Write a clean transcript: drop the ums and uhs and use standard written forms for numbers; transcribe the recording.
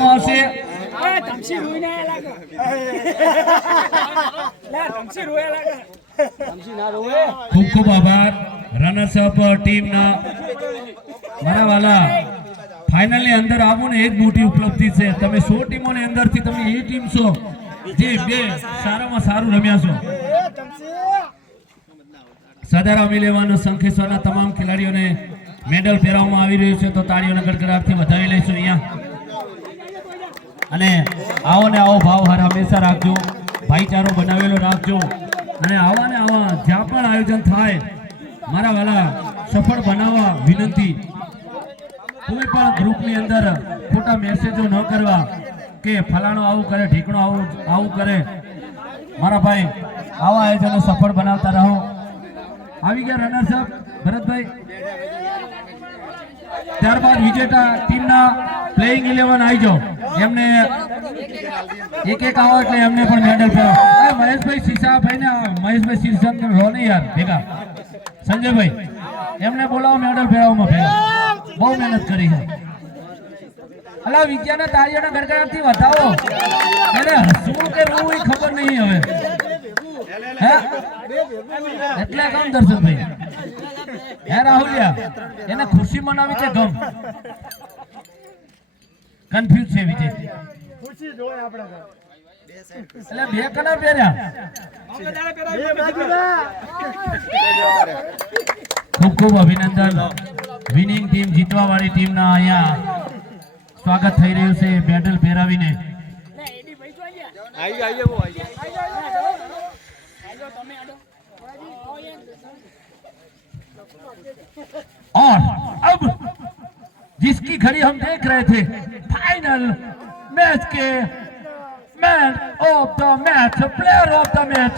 કરવામાં આવશે। ખૂબ ખૂબ આભાર રનર્સ અપ ટીમના। મારા વાલા ફાઇનલ ની અંદર આવો ને એ જ મોટી ઉપલબ્ધિ છે। તમે 100 ટીમોની અંદરથી તમે એ ટીમ છો જે બે સારામાં સારું રમ્યા છો। સદારા મિલેવાનો શંખેશ્વરના તમામ ખેલાડીઓને મેડલ પહેરાવવામાં આવી રહ્યું છે, તો તાળીઓના ગડગડાટથી વધાવી લઈશું અહીંયા। અને આવો ને આવો ભાવ હર હંમેશા રાખજો, ભાઈચારો બનાવેલો રાખજો। અને આવા ને આવા જ્યાં પણ આયોજન થાય મારા વાલા સફળ બનાવવા વિનંતી। કોઈ પણ ગ્રુપની અંદર ખોટા મેસેજો ન કરવા કે ફલાણો આવું કરે, ઢીકણો આવું કરે। મારા ભાઈ આવા આયોજનો સફળ બનાવતા રહો। આવી ગયા રનર્સ અપ ભરતભાઈ, ત્યારબાદ વિજેતા ટીમના પ્લેઇંગ 11 આવી જાઓ। એમને એક એક આવો એટલે એમને પણ મેડલ ફેરો। મહેશભાઈ શીશાભાઈ ને મહેશભાઈ શીર્ષક રો ને યાર ભેગા સંજયભાઈ, એમને બોલાવો મેડલ ફેરવવામાં ભેગા, બહુ મહેનત કરી છે। અલા વિદ્યાના તાળીઓના ગડગડાટથી વધાવો, એને હસવું કે રોવું એ ખબર નહીં હવે હે એટલે કામ દર્શનભાઈ હે રાહુલિયા, એને ખુશી મનાવી છે ગમ કન્ફ્યુઝ છે વિજય ખુશી જોય આપણે એટલે બે કલર પહેર્યા। ખૂબ ખૂબ અભિનંદન। વિનિંગ ટીમ જીતવા વાળી ટીમના અહીંયા સ્વાગત થઈ રહ્યું છે મેડલ પહેરાવીને। और अब जिसकी घड़ी हम देख रहे थे, फाइनल मैच के man of the match, player of the match